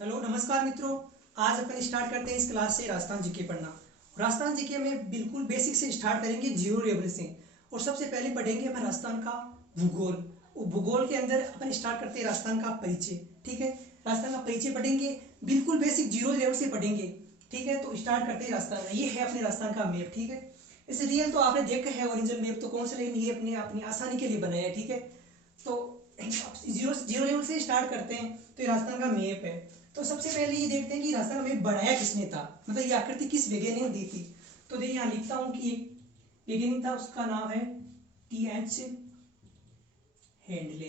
Hello नमस्कार मित्रों। आज अपन स्टार्ट करते हैं इस क्लास से राजस्थान जीके पढ़ना। राजस्थान जीके में बिल्कुल बेसिक से स्टार्ट करेंगे, जीरो लेवल से। और सबसे पहले पढ़ेंगे अपन राजस्थान का भूगोल। और भूगोल के अंदर अपन स्टार्ट करते हैं राजस्थान का परिचय। ठीक है, राजस्थान का परिचय पढ़ेंगे, बिल्कुल बेसिक जीरो लेवल से पढ़ेंगे। ठीक है, तो स्टार्ट करते हैं राजस्थान का। ये है अपने राजस्थान का मैप। ठीक है, इस रियल तो आपने देखा है ओरिजिनल मैप तो कौन सा, लेकिन ये अपने अपनी आसानी के लिए बनाया है। ठीक है, तो जीरो जीरो लेवल से स्टार्ट करते हैं। तो ये राजस्थान का मैप है। तो सबसे पहले ये देखते हैं कि राजस्थान का मैप बनाया किसने था, मतलब ये आकृति किस वैज्ञानिक ने दी थी। तो देखिए यहाँ लिखता हूँ कि एक वैज्ञानिक था, उसका नाम है टी.एच. हेंडले।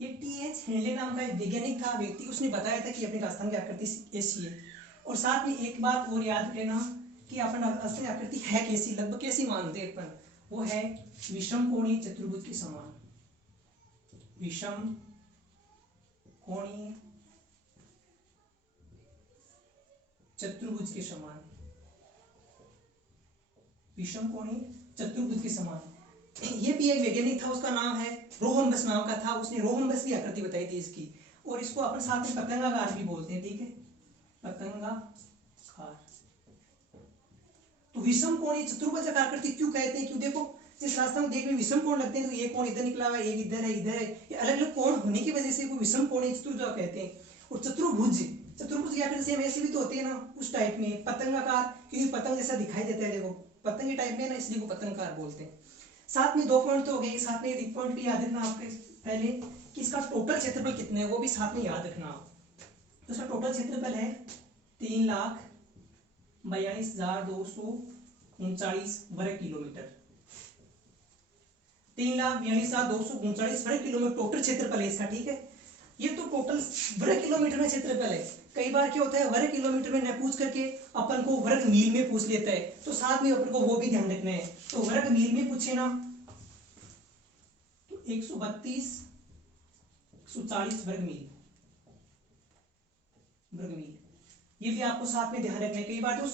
ये टी.एच. हेंडले नाम का एक वैज्ञानिक था, व्यक्ति, उसने बताया था कि अपनी राजस्थान की आकृति ऐसी है। और साथ में एक बात और याद लेना कि अपन राजस्थान की आकृति है कैसी, लगभग कैसी मानते हैं अपन, वो है विषम कोणीय चतुर्भुज के समान। विषम कोणीय चतुर्भुज के समान, विषम कोणीय चतुर्भुज के समान। ये भी एक वैज्ञानिक था, उसका नाम है रोहम्बस नाम का था। उसने रोहम्बस की आकृति बताई थी इसकी। और इसको अपन साथ में पतंगाकार भी बोलते हैं। ठीक है, पतंगाकार। तो विषम कोणीय चतुर्भुज आकृति क्यों कहते हैं, क्यों? देखो, जिस रास्ते में देखने में विषम कोण लगते हैं, तो एक कोण इधर निकला हुआ है, एक इधर है, इधर है, ये अलग अलग कोण होने की वजह से वो विषम कोणीय चतुर्भुज कहते हैं। और चतुर्भुज, चतुर्भुज की आकृति सेम ऐसे भी तो होती है ना, उस टाइप में। पतंगाकार क्योंकि पतंग जैसा दिखाई देता है, देखो पतंग के टाइप में ना, इसलिए वो पतंगाकार बोलते हैं। साथ में दो पॉइंट तो हो गए, साथ में एक पॉइंट भी याद रखना आपके पहले कि इसका टोटल क्षेत्रफल कितना है, वो भी साथ में याद रखना। तो इसका टोटल क्षेत्रफल है 3,42,239 वर्ग किलोमीटर। 3,42,239 वर्ग किलोमीटर टोटल क्षेत्रफल है इसका। ठीक है, ये तो टोटल वर्ग किलोमीटर में क्षेत्रफल है। कई बार क्या होता है, वर्ग किलोमीटर में न पूछ करके अपन को वर्ग मील में पूछ लेता है, तो साथ में अपन को वो भी ध्यान रखना है। तो वर्ग मील में पूछे ना, तो 132,140 वर्ग मील, वर्ग मील, ये भी आपको साथ में ध्यान रखना है। कई बार तो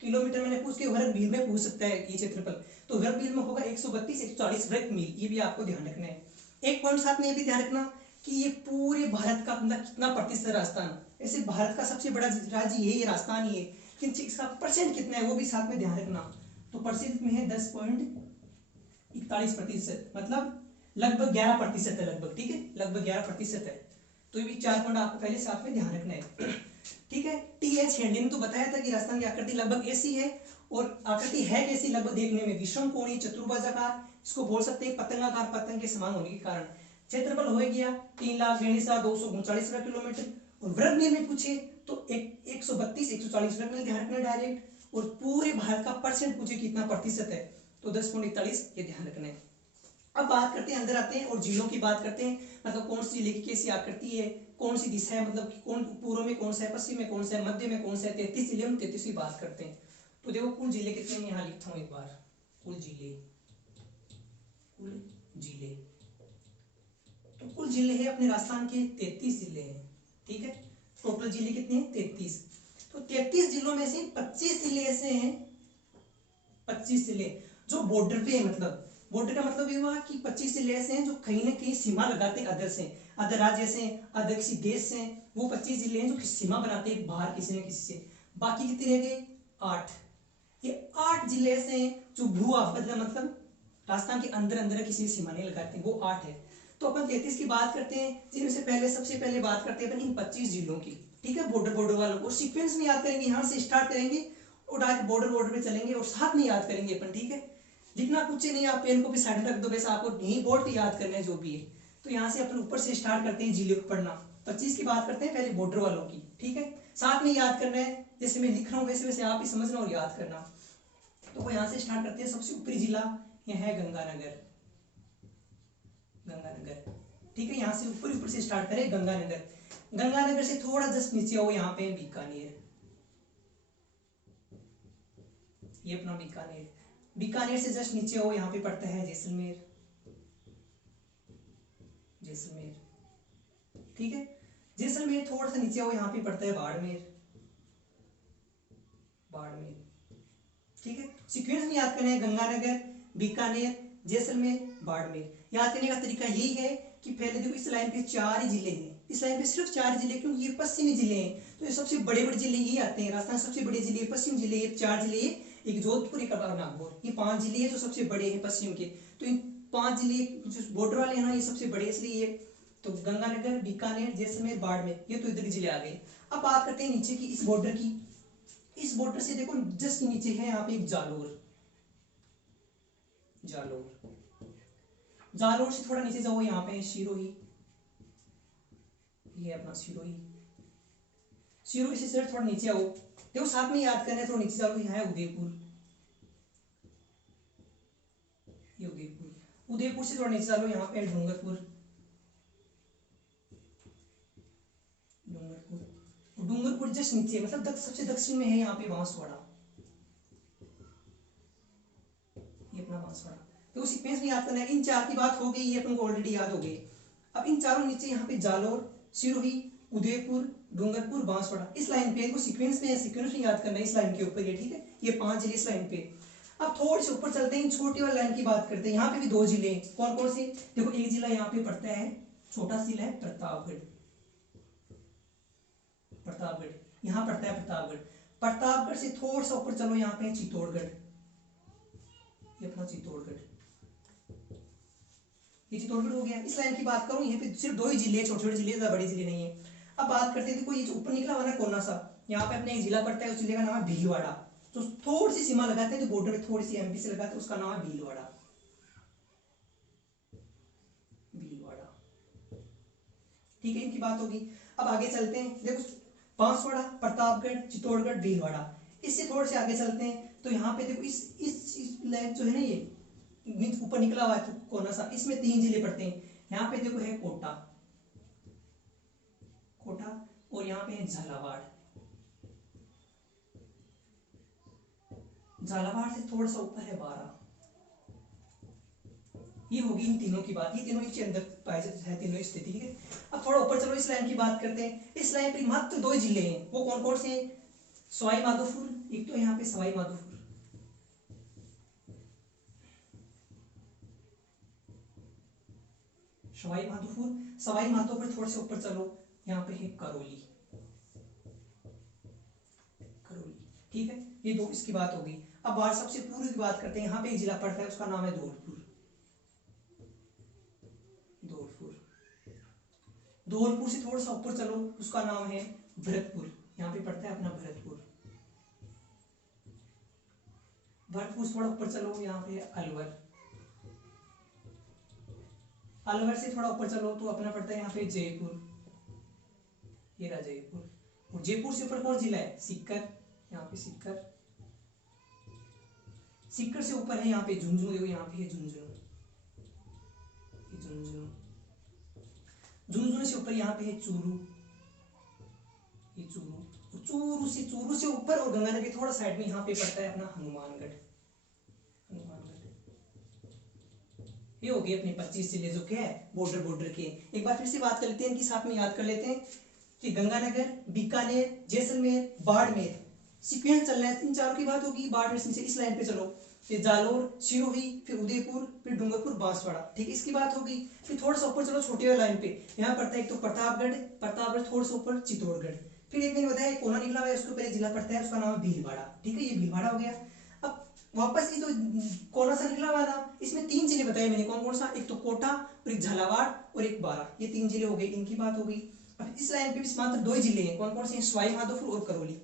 किलोमीटर में पूछ के वर्ग मील में पूछ सकता है ये क्षेत्रफल, तो वर्ग मील में होगा 132,140 वर्ग मील। ये भी आपको ध्यान रखना है। एक पॉइंट साथ में ये भी ध्यान रखना कि ये पूरे भारत का कितना प्रतिशत राजस्थान, ऐसे भारत का सबसे बड़ा राज्य यही है, राजस्थान ही है, लेकिन इसका परसेंट कितना है वो भी साथ में ध्यान रखना। तो परसेंट में है 10.41%, मतलब लगभग 11% है, लगभग। ठीक है, लगभग 11% है। तो ये भी 4 पॉइंट आपको पहले साथ में ध्यान रखना है। ठीक है, टी.एच. हेंडले ने तो बताया था कि राजस्थान की आकृति लगभग ऐसी है। और आकृति है कैसी, लगभग देखने में विषम कोणीय चतुर्भुजाकार, इसको बोल सकते हैं पतंगाकार, पतंग के समान होने के कारण। क्षेत्रफल हो गया 3,42,239 वर्ग किलोमीटर। और वर्ग मील में पूछे तो 132,140 वर्ग मील ध्यान रखना डायरेक्ट। और पूरे भारत का परसेंट पूछे कितना प्रतिशत है, तो 10.41, ये ध्यान रखना है। अब बात करते हैं, अंदर आते हैं और जिलों की बात करते हैं, मतलब कौन सी जिले की कैसी आकृति है, कौन सी दिशा है, मतलब कौन पूर्व में कौन सा है, पश्चिम में कौन सा है, मध्य में कौन सा है। 33 जिले, हम 33 की बात करते हैं। तो देखो कुल जिले कितने हैं, यहाँ लिखता हूँ एक बार, कुल जिले, कुल जिले। तो कुल जिले हैं अपने राजस्थान के 33 जिले हैं। ठीक है, टोटल जिले कितने हैं, 33। तो 33 जिलों में से 25 जिले ऐसे हैं, 25 जिले जो बॉर्डर पे है, मतलब बॉर्डर का मतलब ये हुआ कि 25 जिले ऐसे हैं जो कहीं ना कहीं सीमा लगाते हैं अदर से, अदर राज्य से, अदर किसी देश से। वो 25 जिले हैं जो सीमा बनाते हैं बाहर किसी न किसी से। बाकी कितने रह गए, 8। ये 8 जिले ऐसे हैं जो भू आपदा, मतलब राजस्थान के अंदर अंदर किसी सीमा नहीं लगाते, वो 8 है। तो अपन 33 की बात करते हैं, जिनमें से पहले सबसे पहले बात करते हैं अपन इन 25 जिलों की। ठीक है, बॉर्डर बॉर्डर वालों को सीक्वेंस में याद करेंगे, यहाँ से स्टार्ट करेंगे और डायरेक्ट बॉर्डर बॉर्डर पे चलेंगे और साथ में याद करेंगे अपन। ठीक है, लिखना कुछ नहीं, आप पेन को भी साइड में रख दो, वैसे आपको यही बोर्ड पे याद करना है जो भी है। तो यहाँ से अपन ऊपर से स्टार्ट करते हैं जिले को पढ़ना। 25 की बात करते हैं पहले बॉर्डर वालों की। ठीक है, साथ में याद करना है, जैसे मैं लिख रहा हूँ वैसे वैसे आप भी समझना और याद करना। तो वो यहाँ से स्टार्ट करते हैं। सबसे ऊपरी जिला यह है गंगानगर, गंगानगर। ठीक है, यहाँ से ऊपर ऊपर से स्टार्ट करें गंगानगर। गंगानगर से थोड़ा जस्ट नीचे हो, यहाँ पे बीकानेर, ये अपना बीकानेर। बीकानेर से जस्ट नीचे हो, यहाँ पे पड़ता है जैसलमेर, जैसलमेर। ठीक है, जैसलमेर थोड़ा सा नीचे हो, यहाँ पे पड़ता है बाड़मेर, बाड़मेर। ठीक है, सीक्वेंस में याद करना है, गंगानगर, बीकानेर, जैसलमेर, बाड़मेर। याद करने का तरीका यही है कि पहले देखो इस लाइन पे 4 ही जिले हैं, इस लाइन पे सिर्फ 4 जिले, क्योंकि ये पश्चिमी जिले हैं, तो ये सबसे बड़े बड़े जिले ये आते हैं। राजस्थान सबसे बड़े जिले पश्चिम जिले, ये 4 जिले, एक जोधपुर, एक नागौर, ये 5 जिले हैं जो सबसे बड़े हैं पश्चिम के। तो इन 5 जिले जो बॉर्डर वाले हैं ना, ये सबसे बड़े, इसलिए ये तो गंगानगर, बीकानेर, जैसलमेर, बाड़मेर, ये तो इधर के जिले आ गए। अब बात करते हैं नीचे की इस बॉर्डर की। इस बॉर्डर से देखो जस्ट नीचे है यहाँ पे एक जालोर, जालोर, जालोर से थोड़ा नीचे जाओ, यहाँ पे है सिरोही, ये अपना सिरोही, सिरोही से थोड़ा नीचे आओ, देखो साथ में याद करना है, थोड़ा नीचे जाओ, यहाँ है उदयपुर, ये उदयपुर, उदयपुर से थोड़ा नीचे चलो, यहाँ पे डूंगरपुर, डूंगरपुर, डूंगरपुर जस्ट नीचे, मतलब सबसे दक्षिण में है यहाँ पे बांसवाड़ा, ये अपना बांसवाड़ा। तो सीक्वेंस में याद करना है। इन 4 की बात हो गई, ये अपन को ऑलरेडी याद हो गई। अब इन चारों नीचे यहाँ पे जालोर, सिरोही, उदयपुर, डूंगरपुर, बांसवाड़ा, इस लाइन पे को सीक्वेंस में याद करना है, इस लाइन के ऊपर ये, ठीक है, ये 5 जिले इस लाइन पे। अब थोड़े से ऊपर चलते हैं, इन छोटी वाली लाइन की बात करते हैं। यहाँ पे भी 2 जिले, कौन कौन से, देखो एक जिला यहाँ पे पड़ता है, छोटा जिला है प्रतापगढ़, प्रतापगढ़ यहाँ पड़ता है प्रतापगढ़। प्रतापगढ़ से थोड़ा सा ऊपर चलो, यहाँ पे है चित्तौड़गढ़, ये अपना चित्तौड़गढ़, ये चित्तौड़गढ़ हो गया। इस लाइन की बात करूं, यहाँ पे सिर्फ 2 ही जिले, छोटे छोटे जिले, ज्यादा बड़े जिले नहीं है। अब बात करते हैं, देखो ये जो ऊपर निकला हुआ ना कोना सा, यहाँ पे अपने एक जिला पड़ता है, उस जिले का नाम है भीलवाड़ा। तो थोड़ी सी सीमा लगाते हैं, जो बॉर्डर में थोड़ी सी एमपी से लगाते हैं, उसका नाम है भीलवाड़ा, भीलवाड़ा, ठीक है, इनकी बात होगी। अब आगे चलते हैं, देखो बांसवाड़ा, प्रतापगढ़, चित्तौड़गढ़, भीलवाड़ा, इससे थोड़े से आगे चलते हैं, तो यहाँ पे देखो इस लाइन जो है ना, ये ऊपर निकला हुआ है कोना सा, इसमें 3 जिले पड़ते हैं। यहाँ पे देखो है कोटा, कोटा, और यहाँ पे है झालावाड़, झालावाड़ से थोड़ा सा ऊपर है बारां। ये होगी इन तीनों की बात, ये तीनों इसके अंदर पाए जाते हैं, तीनों स्थिति, ठीक है। अब थोड़ा ऊपर चलो, इस लाइन की बात करते हैं। इस लाइन पे मात्र 2 जिले हैं, वो कौन कौन से, सवाई माधोपुर, एक तो यहाँ पे सवाई माधोपुर, सवाई माधोपुर, सवाई माधोपुर थोड़े से ऊपर चलो, यहाँ पे है करौली, करौली, ठीक है, ये 2 इसकी बात होगी। अब बाहर सबसे पूर्व की बात करते हैं, यहाँ पे एक जिला पड़ता है, उसका नाम है धौलपुर, धौलपुर, धौलपुर से थोड़ा सा ऊपर चलो, उसका नाम है भरतपुर, यहाँ पे पड़ता है अपना भरतपुर, भरतपुर से थोड़ा ऊपर चलो, यहाँ पे अलवर, अलवर से थोड़ा ऊपर चलो तो अपना पड़ता है यहाँ पे जयपुर, ये रहा जयपुर, और जयपुर से ऊपर कौन जिला है, सीकर, यहाँ पे सीकर, सीकर से ऊपर है यहाँ पे झुंझुनू, देखो यहाँ पे है झुंझुनू, झुंझुनू, झुंझुनू से ऊपर यहाँ पे है चूरू, ये चूरू, चूरू से ऊपर और गंगानगर के थोड़ा साइड में यहाँ पे पड़ता है अपना हनुमानगढ़, ये हो गए अपने 25 जिले जो क्या है बॉर्डर के। एक बार फिर से बात कर लेते हैं, इनके साथ में याद कर लेते हैं कि गंगानगर, बीकानेर, जैसलमेर, बाड़मेर, सीक्वेंस चल रहा है, इन चारों की बात होगी। बाड़मेर से इस लाइन पे चलो, फिर जालोर, सिरोही, फिर उदयपुर, फिर डूंगरपुर, बांसवाड़ा, ठीक है, इसकी बात होगी। फिर थोड़ा सा ऊपर चलो, छोटी वाली लाइन पे, यहाँ पड़ता है एक तो प्रतापगढ़, प्रतापगढ़ थोड़ा सा ऊपर चित्तौड़गढ़, फिर एक मैंने बताया कोना निकला हुआ है, उसके ऊपर एक जिला पड़ता है, उसका नाम है भीलवाड़ा, ठीक है, ये भीलवाड़ा हो गया। अब वापस ये जो कोना सा निकला हुआ था, इसमें 3 जिले बताए मैंने, कौन कौन सा, एक तो कोटा, और एक झालावाड़, और एक बारां, ये 3 जिले हो गए, इनकी बात हो गई। अब इस लाइन पे भी मात्र 2 जिले हैं, कौन कौन से, सवाई माधोपुर और करौली,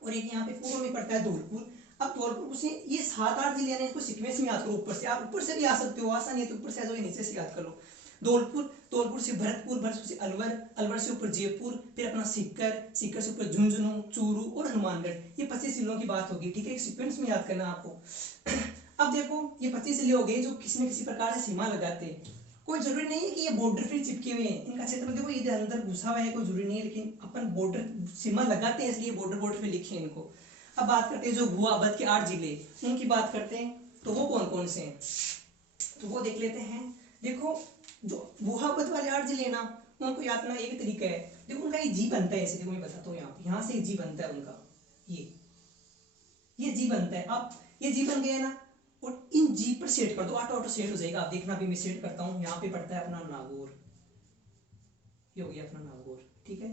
और एक यहाँ पे पूर्व में पड़ता है धौलपुर। अब धौलपुर से ये 7-8 जिले हैं, इसको सीक्वेंस में याद करो, ऊपर से, आप ऊपर से भी आ सकते हो, आसानी है तो ऊपर से आ जाओ, नीचे से याद कर लो। धौलपुर, धौलपुर से भरतपुर, भरतपुर से अलवर, अलवर से ऊपर जयपुर, फिर अपना सीकर, सीकर से ऊपर झुंझुनू, चूरू और हनुमानगढ़, ये 25 जिलों की बात होगी, ठीक है, एक सीक्वेंस में याद करना आपको। अब देखो ये 25 जिले हो गए जो किसी न किसी प्रकार से सीमा लगाते हैं, कोई जरूरी नहीं है कि ये बॉर्डर फिर चिपके हुए हैं, इनका क्षेत्र देखो ये अंदर घुसा हुआ है, कोई जरूरी नहीं है, लेकिन अपन बॉर्डर सीमा लगाते हैं, इसलिए बॉर्डर पे लिखे हैं इनको। अब बात करते हैं जो भू आबद के 8 जिले, उनकी बात करते हैं, तो वो कौन कौन से हैं, तो वो देख लेते हैं। देखो जो भू आबद वाले 8 जिले ना, उनको याद करना एक तरीका है, देखो उनका एक जी बनता है, ऐसे देखो मैं बताता हूँ, यहाँ से एक जी बनता है उनका, ये जी बनता है। अब ये जी बन गया ना, और इन जी पर सेट कर दो, ऑटो सेट हो जाएगा। आप देखना अभी मैं सेट करता हूँ। यहाँ पे पड़ता है अपना नागौर, ये हो गया अपना नागौर, ठीक है।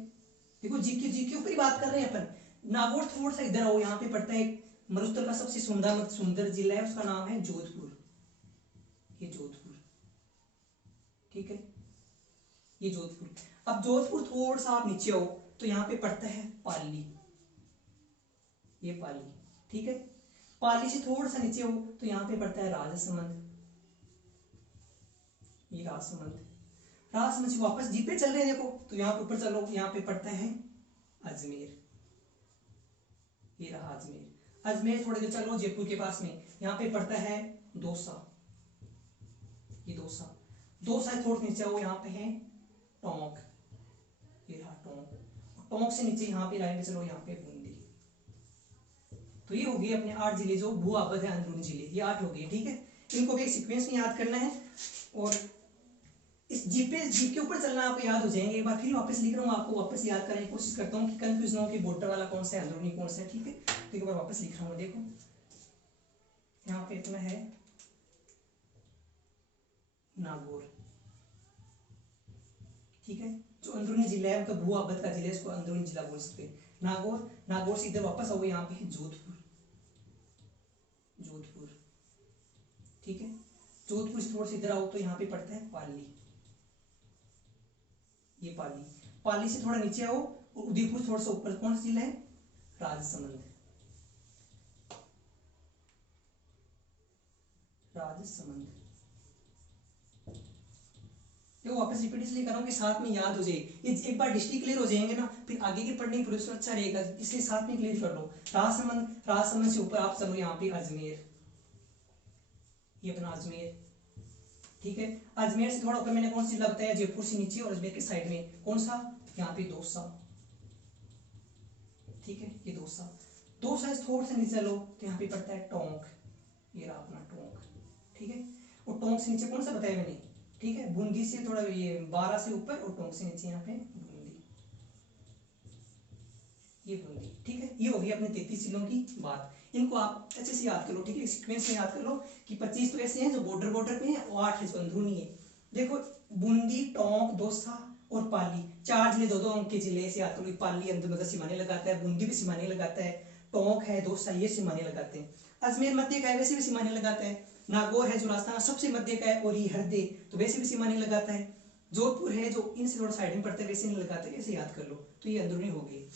देखो जी के ऊपर ही बात कर रहे हैं अपन। नागौर थोड़ा सा इधर आओ, यहाँ पे पड़ता है मरुस्थल का सबसे सुंदर जिला है, उसका नाम है जोधपुर, ये जोधपुर, ठीक है, ये जोधपुर। अब जोधपुर थोड़ा सा आप नीचे आओ तो यहाँ पे पड़ता है पाली, ये पाली, ठीक है। पाली से थोड़ा सा नीचे हो तो यहाँ पे पड़ता है राजसमंद, ये राजसमंद। राजसमंद से वापस जी पे चल रहे हैं देखो, तो यहाँ पे ऊपर चलो, यहाँ पे पड़ता है अजमेर, ये रहा अजमेर। अजमेर थोड़े देर चलो जयपुर के पास में, यहाँ पे पड़ता है दौसा, ये दौसा। दौसा थोड़ा नीचे आओ, यहाँ पे है टोंक, ये रहा टोंक। टोंक से नीचे यहाँ पे लाइन पे चलो, यहाँ पे बूंदी। तो ये हो गए अपने 8 जिले जो भू आबद है, अंदरूनी जिले, ये 8 हो गए, ठीक है। इनको भी एक सीक्वेंस में याद करना है और इस जी के ऊपर चलना आपको याद हो जाएंगे। एक बार फिर वापस लिख रहा हूँ, आपको वापस याद करने की कोशिश करता हूँ कि कंफ्यूज ना हो कि बॉर्डर वाला कौन सा है, अंदरूनी कौन सा है, ठीक है। तो एक बार वापस लिख रहा हूँ, देखो यहाँ पे इतना है नागौर, ठीक है, जो अंदरूनी जिला है, मतलब भू आबद का जिला है, इसको अंदरूनी जिला बोल सकते हैं। नागौर, नागौर से इधर वापस आओ, यहाँ पे है जोधपुर, जोधपुर, ठीक है। जोधपुर से थोड़ा सा इधर आओ तो यहाँ पे पड़ता है पाली, ये पाली। पाली से थोड़ा नीचे आओ और उदयपुर थोड़ा सा ऊपर, कौन सा जिला है, राजसमंद, राजसमंद। देखो वापस रिपीट इसलिए कर रहा हूँ कि साथ में याद हो जाए, ये एक बार डिस्ट्रिक्ट क्लियर हो जाएंगे ना, फिर आगे के पढ़ने की प्रोसेस अच्छा रहेगा, इसलिए साथ में क्लियर कर लो। राजसमंद, राजसमंद से ऊपर आप चलो, यहाँ पे अजमेर, ये अपना अजमेर, ठीक है। अजमेर से थोड़ा ऊपर मैंने कौन सा जिला बताया, जयपुर से नीचे, और अजमेर के साइड में कौन सा, यहाँ पे दौसा, ठीक है, ये दौसा। दौसा से थोड़ा सा नीचे चलो तो यहाँ पे पड़ता है टोंक, ये रहा अपना टोंक, ठीक है। और टोंक से नीचे कौन सा बताया मैंने, ठीक है, बूंदी से थोड़ा ये 12 से ऊपर, और टोंक से नीचे यहाँ पे बूंदी, ये बूंदी, ठीक है। ये हो गई अपने 33 जिलों की बात। इनको आप अच्छे से याद कर लो, ठीक है, सीक्वेंस में याद कर लो कि 25 तो ऐसे हैं जो बॉर्डर पे हैं और 8 है जो अंदरूनी है। देखो बूंदी, टोंक, दौसा और पाली, 4 जिले 2-2 अंक के जिले से याद करो। पाली अंदर मतलब सीमाने लगाता है, बूंदी भी सीमाने लगाता है, टोंक है, दौसा ये सीमाने लगाते हैं, अजमेर मध्य का है वैसे भी सीमाने लगाता है, नागौर है जो राजस्थान सबसे मध्य का है और ये हरदे तो वैसे भी सीमाने लगाता है, जोधपुर है जो इनसे थोड़ा साइड में पड़ता है वैसे नहीं लगाता है, ऐसे याद कर लो। तो ये अंदरूनी हो गई।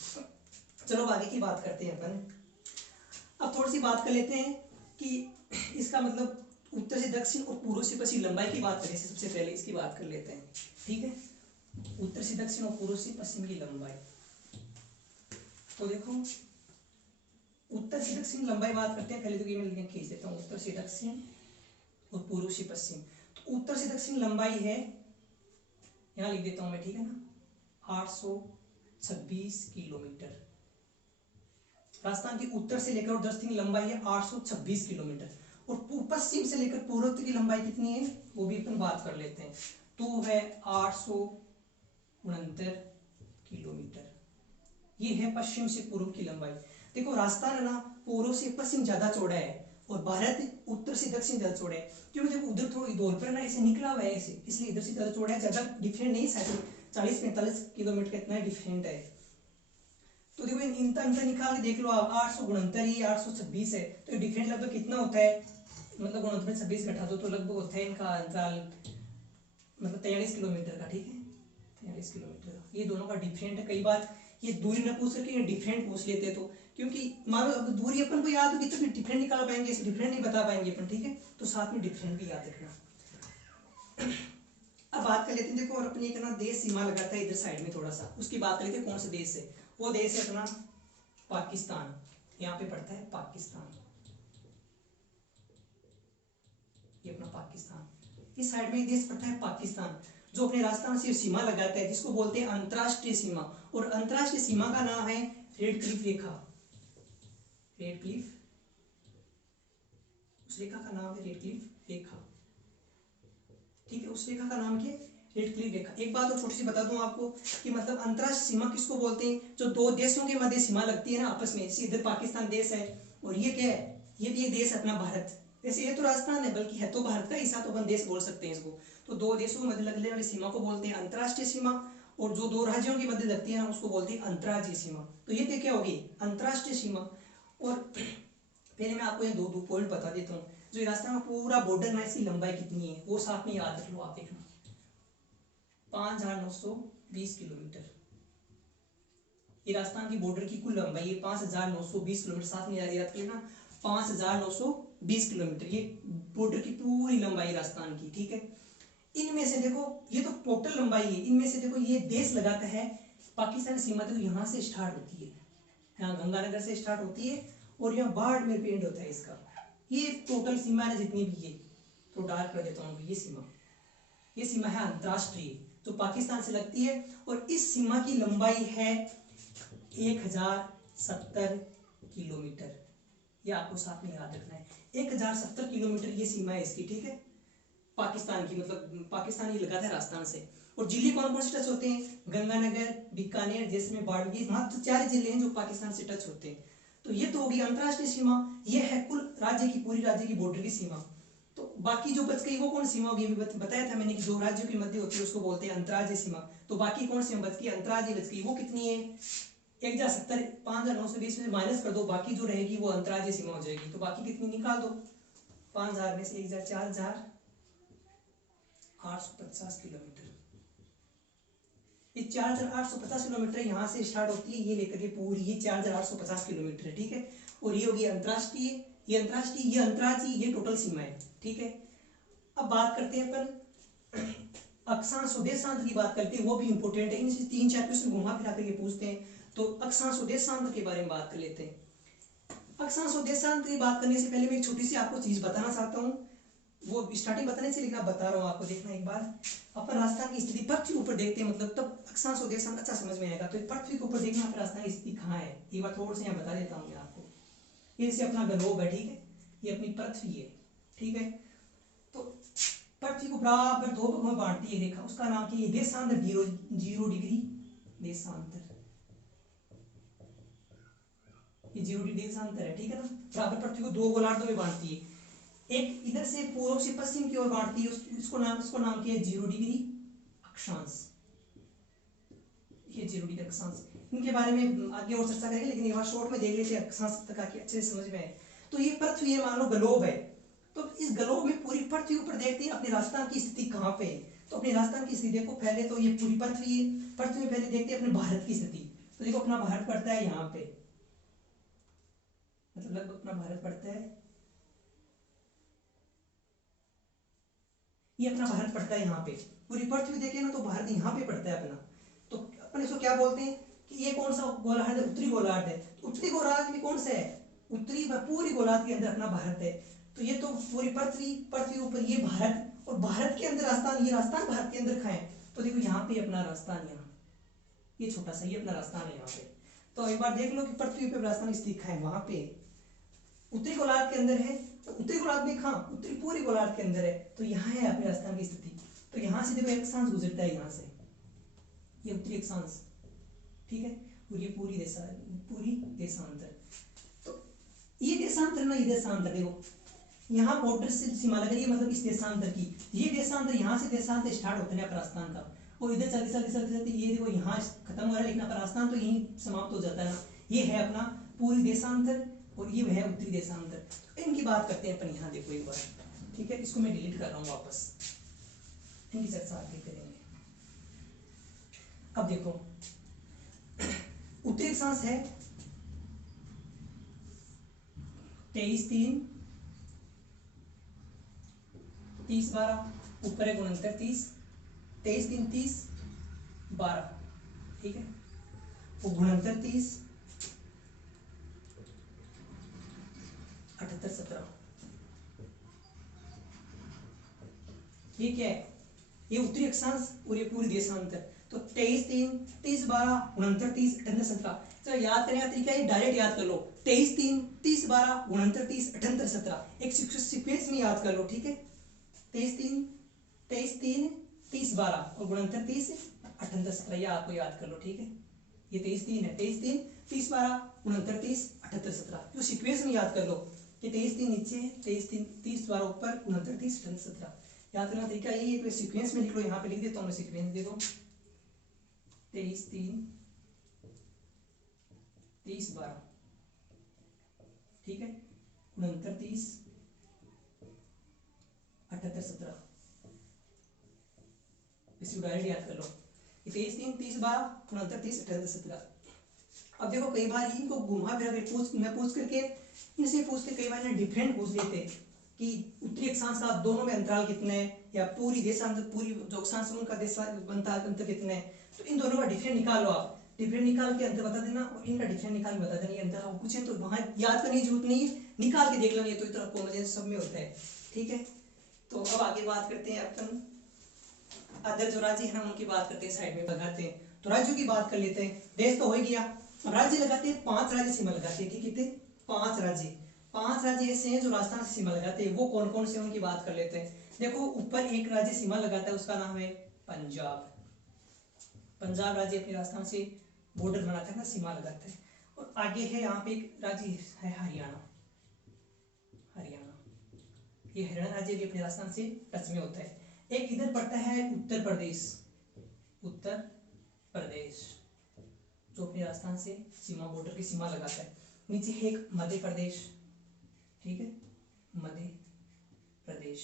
चलो आगे की बात करते हैं अपन। अब थोड़ी सी बात कर लेते हैं कि इसका मतलब उत्तर से दक्षिण और पूर्व से पश्चिम लंबाई की बात करें, सबसे पहले इसकी बात कर लेते हैं, ठीक है। उत्तर से दक्षिण और पूर्व से पश्चिम की लंबाई, तो देखो उत्तर से दक्षिण लंबाई बात करते हैं। पहले तो ये मैं खींच देता हूँ, उत्तर से दक्षिण और पूर्व से पश्चिम। तो उत्तर से दक्षिण लंबाई है, यहाँ लिख देता हूँ मैं, ठीक है ना, 826 किलोमीटर। राजस्थान की उत्तर से लेकर दक्षिण की लंबाई है 826 किलोमीटर, और पश्चिम से लेकर पूर्व की लंबाई कितनी है वो भी अपन बात कर लेते हैं। तो है 869 किलोमीटर, ये है पश्चिम से पूर्व की लंबाई। देखो राजस्थान है ना, पूर्व से पश्चिम ज्यादा चौड़ा है और भारत उत्तर से दक्षिण ज्यादा चौड़ा है, क्योंकि देखो उधर थोड़ी दूर पर ना ऐसे निकला हुआ है ऐसे, इसलिए इधर से ज्यादा चौड़ा है, ज्यादा डिफरेंट नहीं, 40-45 किलोमीटर का इतना डिफरेंट है। तो देखो इनका अंतर निकाल के देख लो आप, 869 ये 826 है, तो डिफरेंट लगभग कितना होता है, मतलब 69 में 26 घटा दो तो लगभग होता है इनका अंतराल मतलब 43 किलोमीटर का, ठीक है, 43 किलोमीटर का। ये दोनों का डिफरेंट है। कई बार ये दूरी न पूछ करके डिफरेंट पूछ लेते हैं, तो क्योंकि मान लो अब दूरी अपन को याद होगी तो फिर डिफरेंट निकाल पाएंगे, इसे डिफरेंट नहीं बता पाएंगे अपन, ठीक है, तो साथ में डिफरेंट भी याद रखना। अब बात कर लेते हैं, देखो और अपनी एक ना देश सीमा लगाता है इधर साइड में थोड़ा सा, उसकी बात कर लेते हैं कौन सा देश है। वो देश है अपना पाकिस्तान, यहाँ पे पड़ता है पाकिस्तान, ये अपना पाकिस्तान। इस साइड में देश पड़ता है पाकिस्तान, जो अपने राजस्थान से सीमा लगाता है, जिसको बोलते हैं अंतरराष्ट्रीय सीमा। और अंतरराष्ट्रीय सीमा का नाम है रेड क्लिफ रेखा, रेड क्लिफ, उस रेखा का नाम है रेड क्लिफ रेखा, ठीक है, उस रेखा का नाम क्या है, रेड क्लिफ रेखा। एक बात और छोटी सी बता दूं आपको कि मतलब अंतरराष्ट्रीय सीमा किसको बोलते हैं, जो दो देशों के मध्य सीमा लगती है ना आपस में, इधर पाकिस्तान देश है और ये क्या है, ये भी एक देश है अपना भारत, जैसे ये तो राजस्थान है, बल्कि है तो भारत का हिस्सा, तो अपन देश बोल सकते हैं इसको। तो दो देशों के मध्य लगने वाली सीमा को बोलते हैं अंतर्राष्ट्रीय सीमा, और जो दो राज्यों के मध्य लगती है ना उसको बोलते हैं अंतर्राज्यीय सीमा। तो ये तो क्या होगी, अंतर्राष्ट्रीय सीमा। और पहले मैं आपको ये दो दो पॉइंट बता देता हूँ। जो ये राजस्थान का पूरा बॉर्डर ना, इसकी लंबाई कितनी है वो साथ में याद रख लो आप, देखना 5920 किलोमीटर। ये राजस्थान की बॉर्डर की कुल लंबाई है 5920 किलोमीटर, साथ में याद रख लेना 5920 किलोमीटर, ये बॉर्डर की पूरी लंबाई राजस्थान की, ठीक है। इनमें से देखो ये तो टोटल लंबाई है, इनमें से देखो ये देश लगाता है पाकिस्तान सीमा, देखो यहाँ से स्टार्ट होती है, यहाँ गंगानगर से स्टार्ट होती है और यहाँ बाड़मेर पे एंड होता है इसका। ये टोटल सीमा है जितनी भी है, तो डार्क कर देता हूँ, ये सीमा है अंतरराष्ट्रीय जो पाकिस्तान से लगती है, और इस सीमा की लंबाई है 1070 किलोमीटर। ये आपको साथ में याद रखना है, 1070 किलोमीटर ये सीमा है इसकी, ठीक है, पाकिस्तान की, मतलब पाकिस्तान ही लगाता है राजस्थान से। और जिले कौन कौन से टच होते हैं, गंगानगर, बीकानेर, जैसलमेर, बाड़मेर, मात्र 4 जिले हैं जो पाकिस्तान से टच होते हैं। तो ये तो होगी अंतरराष्ट्रीय सीमा, ये है कुल राज्य की, पूरी राज्य की बॉर्डर की सीमा। तो बाकी जो बच गई वो कौन सीमा होगी, बताया था मैंने कि जो राज्यों के मध्य होती है उसको बोलते हैं अंतरराज्यीय सीमा। तो बाकी कौन सी बच गई, अंतरराज्यीय बच गई, वो कितनी है 1070, 5920 में माइनस कर दो, बाकी जो रहेगी वो अंतरराज्यीय सीमा हो जाएगी। तो बाकी कितनी निकाल दो, 5000 में से 1000, 4850 किलोमीटर। ये 4850 किलोमीटर यहाँ से स्टार्ट होती है, ये लेकर के पूरी ये 4850 किलोमीटर है, ठीक है। और ये होगी अंतरराष्ट्रीय, ये अंतरराष्ट्रीय, ये अंतरराज्यीय, ये टोटल सीमा है, ठीक है। अब बात करते हैं अपन अक्षांश और देशांतर की बात करते हैं, वो भी इंपॉर्टेंट है, इनसे 3-4 क्वेश्चन घुमा फिरा करके पूछते हैं। तो अक्षांश और देशांतर के बारे में बात कर लेते हैं। अक्षांश और देशांतर की बात करने से पहले मैं एक छोटी सी आपको चीज बताना चाहता हूँ, वो स्टार्टिंग बताने से लेकर बता रहा हूँ आपको, देखना एक बार। अपन राजस्थान की स्थिति पृथ्वी के ऊपर देखते हैं, मतलब तब अक्षांश और देशांतर अच्छा समझ में आएगा। तो पृथ्वी के ऊपर देखना फिर राजस्थान की स्थिति कहाँ है, एक बार थोड़ा सा यहाँ बता देता हूँ मैं आपको। ये जैसे अपना ग्लोब है, ठीक है, ये अपनी पृथ्वी है, ठीक है। तो पृथ्वी को बराबर 2 भागों में बांटती है रेखा, उसका नाम क्या है, देशांतर, 0 डिग्री देशांतर, ये 0 डिग्री देशांतर है, ठीक है ना। बराबर पृथ्वी को 2 गोलार्धों में बांटती है, एक इधर से पूर्व से पश्चिम की ओर बांटती है, इसको नाम क्या है 0 डिग्री अक्षांश, ये 0 डिग्री अक्षांश। इनके बारे में आगे और चर्चा करेंगे, लेकिन एक बार शॉर्ट में देख लेते हैं अक्षांश तक आके अच्छे से समझ में आए। तो ये पृथ्वी है, मान लो ग्लोब है, तो इस ग्लोब में पूरी पृथ्वी ऊपर देखते हैं अपने राजस्थान की स्थिति कहाँ पे है। तो अपने राजस्थान की स्थिति देखो, पहले तो ये पूरी पृथ्वी है, पृथ्वी में पहले देखते हैं अपने भारत की स्थिति। तो देखो अपना भारत पड़ता है यहाँ पे, मतलब अपना भारत पड़ता है, ये अपना भारत पड़ता है यहाँ पे। पूरी पृथ्वी देखे ना तो भारत यहाँ पे पड़ता है अपना। तो अपन इसको क्या बोलते हैं कि ये कौन सा गोलार्ध है, उत्तरी गोलार्ध है। तो उत्तरी गोलार्ध में कौन सा है, उत्तरी पूरी गोलार्ध के अंदर अपना भारत है। तो ये तो पूरी पृथ्वी ऊपर ये भारत, और भारत के अंदर राजस्थान, ये राजस्थान भारत के अंदर कहाँ है, तो देखो यहाँ पे अपना राजस्थान, यहाँ ये छोटा सा ये अपना राजस्थान है यहाँ पे। तो एक बार देख लो कि पृथ्वी पे राजस्थान स्थित है, वहां पे उत्तरी गोलार्ध के अंदर है। तो उत्तरी गोलार्ध में कहाँ, उत्तरी पूरी गोलार्ध के अंदर है, तो यहाँ है अपने राजस्थान की स्थिति। तो यहाँ से देखो एक अक्षांश गुजरता है यहाँ से, ये उत्तरी अक्षांश, ठीक है, और ये पूरी देशांतर। तो ये देशांतर ना, ये देशांतर देखो यहाँ बॉर्डर से सीमा लग रही है, मतलब इस देशांतर की, ये देशांतर यहाँ से देशांतर स्टार्ट होता है राजस्थान का, और इधर चलते ये देखो यहाँ खत्म हो रहा है, लेकिन राजस्थान तो यहीं समाप्त हो जाता है ना। ये है अपना पूरी देशांतर, और ये है उत्तरी देशांतर। तो इनकी बात करते हैं अपन, यहाँ देखो एक बार, ठीक है, इसको मैं डिलीट कर रहा हूँ वापस, इनकी चर्चा आगे करेंगे। अब देखो उत्तरी अक्षांश है 23-3, 30-12, ऊपर है 69-30, 23-3, 30-12, ठीक है, वो 69-30, 78-17, ये क्या है, ये उत्तरी अक्षांश और ये पूरी देशांतर। तो 23-3, 30-12, 69-30, 78-17। चलो याद करने का तरीका ये डायरेक्ट याद कर लो, 23-3, 30-12, 69-30, 78-17, एक सीक्वेंस में याद कर लो, ठीक है। 23-3, 30-12 और 69-30, 78-17, ये आपको याद कर लो, ठीक है। ये 23-3 है, 23-3, 30-12, 69-30, 78-17, जो सीक्वेंस में याद कर लो। ये 23 3 नीचे है, 23 3 30 12 ऊपर, 69 30 17। याद करना तरीका यही है, सीक्वेंस में लिख लो, यहाँ पे लिख देता हूँ मैं सीक्वेंस, देखो 23 3 30 12, ठीक है, 69 30 78 17, इसी डायरेक्ट याद कर लो, 23 3 30 12 69 30 78 17। अब देखो कई बार इनको घुमा फिरा के पूछ करके इनसे पूछते, कई बार डिफरेंट पूछ लेते कि उत्तरी अक्षांश का दोनों में अंतराल कितना है, या पूरी देशांतर पूरी जो अक्षांश उनका अंतर कितना है, तो इन दोनों का डिफरेंट निकालो आप, डिफरेंट निकाल के अंतर बता देना और इनका डिफरेंट निकाल के बता देना, ये अंतर आपको पूछे तो वहां याद करने की जरूरत नहीं है, निकाल के देख लेना, ये तो इतना कॉमन सब में होता है, ठीक है। तो अब आगे बात करते हैं अपन अदर जो राज्य है उनकी बात करते हैं, साइड में लगाते हैं, तो राज्यों की बात कर लेते हैं। देश तो हो गया, अब राज्य लगाते हैं, 5 राज्य सीमा लगाते हैं, ठीक है, 5 राज्य ऐसे हैं जो राजस्थान से सीमा लगाते हैं, वो कौन कौन से उनकी बात कर लेते हैं। देखो ऊपर एक राज्य सीमा लगाता है, उसका नाम है पंजाब। पंजाब राज्य अपने राजस्थान से बॉर्डर बनाता है ना, सीमा लगाता है। और आगे है यहाँ पे एक राज्य है हरियाणा, ये हरियाणा राज्य भी अपने राजस्थान से टच में होता है। एक इधर पड़ता है उत्तर प्रदेश, जो अपने राजस्थान से सीमा बॉर्डर की सीमा लगाता है। नीचे है एक मध्य प्रदेश, ठीक है, मध्य प्रदेश,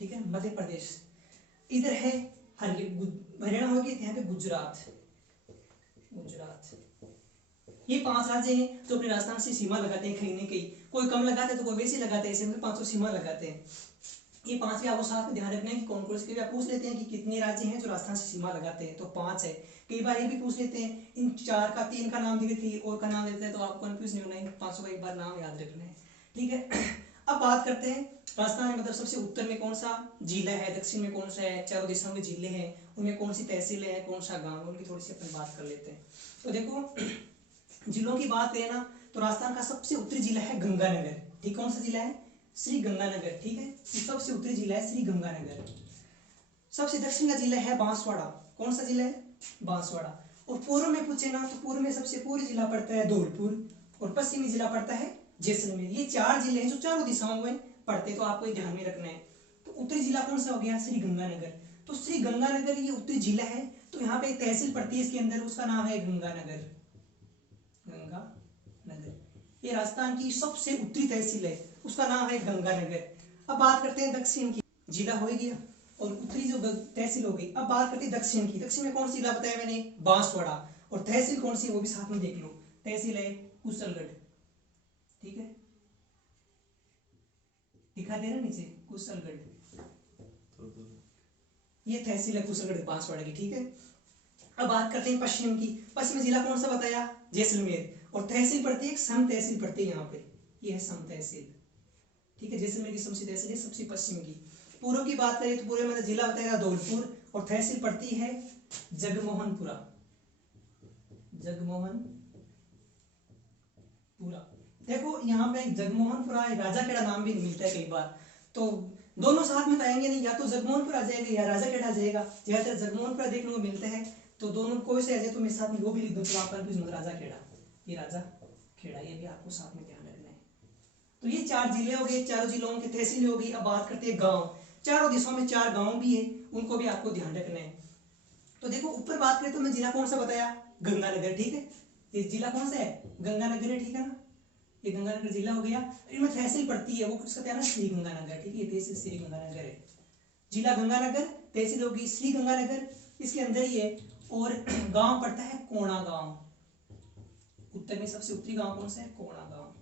ठीक है, मध्य प्रदेश। इधर है हरियाणा हो गया, यहाँ पे गुजरात। ये 5 राज्य हैं जो अपने राजस्थान से सीमा लगाते हैं, कहीं न कहीं कोई कम लगाते हैं तो कोई वैसे लगाते हैं, ऐसे में 500 सीमा लगाते हैं। ये 5 भी आपको साथ में ध्यान रखना है कि कौन कौन से, आप पूछ लेते हैं कि कितने राज्य हैं जो राजस्थान से सीमा लगाते हैं, तो 5 है। कई बार ये भी पूछ लेते हैं इन 4 का 3 का नाम देते थे और का नाम देते हैं, तो आपको कंफ्यूज नहीं होना है, 500 का एक बार नाम याद रखना है, ठीक है। अब बात करते हैं राजस्थान में, मतलब सबसे उत्तर में कौन सा जिला है, दक्षिण में कौन सा है, चारों दिशाओं में जिले हैं, उनमें कौन सी तहसील है, कौन सा गाँव, उनकी थोड़ी सी अपन बात कर लेते हैं। तो देखो जिलों की बात करें ना, तो राजस्थान का सबसे उत्तरी जिला है गंगानगर, ठीक, कौन सा जिला है, श्री गंगानगर, ठीक है, सबसे उत्तरी जिला है श्री गंगानगर। सबसे दक्षिण का जिला है बांसवाड़ा, कौन सा जिला है, बांसवाड़ा। और पूर्व में पूछे ना, तो पूर्व में सबसे पूर्वी जिला पड़ता है धौलपुर, और पश्चिमी जिला पड़ता है जैसलमेर। ये 4 जिले हैं जो चारों दिशाओं में पड़ते, तो आपको ये ध्यान में रखना है। तो उत्तरी जिला कौन सा हो गया, श्री गंगानगर। तो श्री गंगानगर ये उत्तरी जिला है, तो यहाँ पे एक तहसील पड़ती है इसके अंदर, उसका नाम है गंगानगर। ये राजस्थान की सबसे उत्तरी तहसील है, उसका नाम है गंगानगर। अब बात करते हैं दक्षिण की, जिला हो गया और उत्तरी जो तहसील हो गई। अब बात करते हैं दक्षिण की, दक्षिण में कौन सा जिला बताया मैंने, बांसवाड़ा, और तहसील कौन सी है वो भी साथ में देख लो, तहसील है कुशलगढ़, ठीक है, दिखा दे रहा नीचे कुशलगढ़, ये तहसील है कुशलगढ़ बांसवाड़ा की, ठीक है। अब बात करते हैं पश्चिम की, पश्चिमी जिला कौन सा बताया, जैसलमेर, और तहसील पड़ती है, सम तहसील पड़ती है यहाँ पे, ये है सम तहसील, ठीक है, जैसलमेर की सबसे तहसील है सबसे पश्चिम की। पूर्व की बात करें तो पूर्व में जिला बताएगा धौलपुर, और तहसील पड़ती है जगमोहनपुरा। देखो यहाँ पे जगमोहनपुरा राजाखेड़ा नाम भी मिलता है कई बार, तो दोनों साथ में तो आएंगे नहीं, या तो जगमोहनपुर आ जाएगा या राजाखेड़ा आ जाएगा, ज्यादातर जगमोहनपुरा देखने को मिलता है, तो दोनों कोई से आ जाए तो मैं साथ में वो भी लिख दूं, तो आप कंफ्यूज मत, राजाखेड़ा, ये राजाखेड़ा, ये भी आपको साथ में ध्यान रखना है। तो ये 4 जिले हो गए, चारों जिलों की तहसील हो गई। अब बात करते हैं गाँव, चारों दिशाओं में 4 गाँव भी है, उनको भी आपको ध्यान रखना है। तो देखो ऊपर बात करें तो मैं जिला कौन सा बताया, गंगानगर, ठीक है, ये जिला कौन सा है, गंगानगर है, ठीक है ना, ये गंगानगर जिला हो गया। इनमें तहसील पड़ती है, वो किसका क्या ना, श्री गंगानगर, ठीक है, ये तहसील श्री गंगानगर है, जिला गंगानगर, तहसील होगी श्री गंगानगर, इसके अंदर ही है। और गांव पड़ता है कोणा गांव, उत्तर में सबसे उत्तरी गांव कौन सा है, कोणा गांव,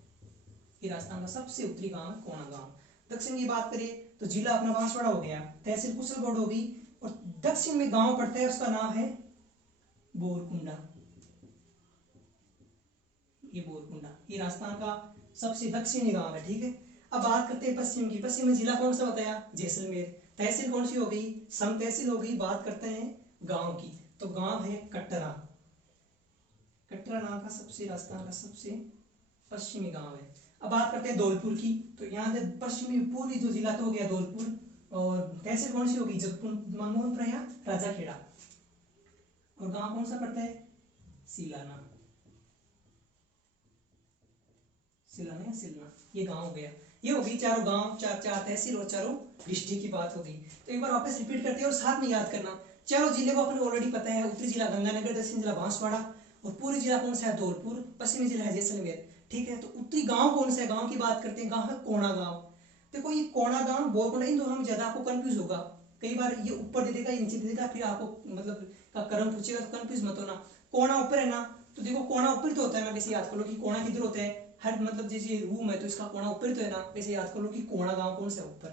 ये राजस्थान का सबसे उत्तरी गांव है कोणा गांव। दक्षिण की बात करें तो जिला अपना बांसवाड़ा हो गया, तहसील कुशलगढ़ होगी, और दक्षिण में गांव पड़ता है, उसका नाम है बोरकुंडा, ये बोरकुंडा, ये राजस्थान का सबसे दक्षिणी गांव है, ठीक है। अब बात करते हैं पश्चिम की, पश्चिम में जिला कौन सा बताया, जैसलमेर, तहसील कौन सी हो गई, सम तहसील हो गई। बात करते हैं गांव की, तो गांव है कटरा, कटरा नाम का सबसे राजस्थान का सबसे पश्चिमी गांव है। अब बात करते हैं धौलपुर की, तो यहाँ से पश्चिमी पूर्वी जो जिला तो हो गया धौलपुर, और तहसील कौन सी होगी, जगमोहनपुरा या राजाखेड़ा, और गांव कौन सा पड़ता है, सीलाना, सिलाना या सिलना, ये गांव हो गया। ये हो गई चारों गांव, चार तहसील और चारों डिस्ट्रिक्ट की बात हो गई। तो एक बार वापस रिपीट करते हैं और साथ में याद करना। चारों जिले को अपने ऑलरेडी पता है, उत्तरी जिला गंगानगर, दक्षिण जिला बांसवाड़ा और पूर्वी जिला कौन सा है धौलपुर, पश्चिमी जिला है जैसलमेर। ठीक है, तो उत्तरी गांव कौन सा है, गांव की बात करते हैं, गांव है कोणा गांव। देखो ये कोणा गांव बोरकोंडा, इन दोनों में ज्यादा आपको कंफ्यूज होगा, कई बार ये ऊपर दे देगा, ये नीचे दे देगा, फिर आपको मतलब का क्रम पूछेगा तो कंफ्यूज मत होना। कोणा ऊपर है ना, तो देखो कोणा ऊपर तो होता है ना, वैसे याद कर लो कि कोणा किधर होता है, हर मतलब जैसे रूम है तो इसका कोणा ऊपर तो है ना, वैसे याद कर लो कि कोणा गांव कौन सा है ऊपर।